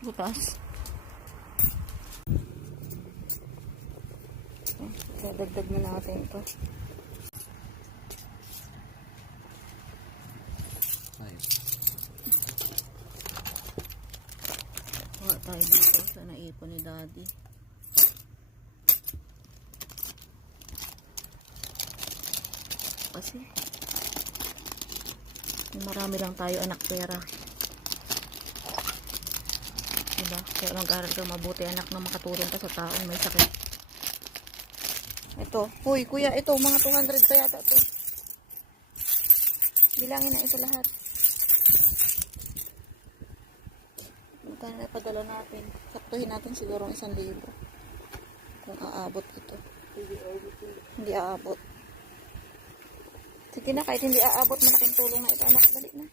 butas. Dadagdag na natin ito. Kuha tayo dito sa naipon ni Daddy. Kasi marami lang tayo anak pera. Diba? Kaya mag-aral kang mabuti anak na makatulong ka sa taong may sakit. Ito. Uy, kuya, ito. Mga 200 pa yata ito. Bilangin na ito lahat. Magkano na padala natin? Saktuhin natin siguro 1,000. Kung aabot ito. Hindi aabot. Sige na, kahit hindi aabot, malaking tulong na ito. Anak, dali na.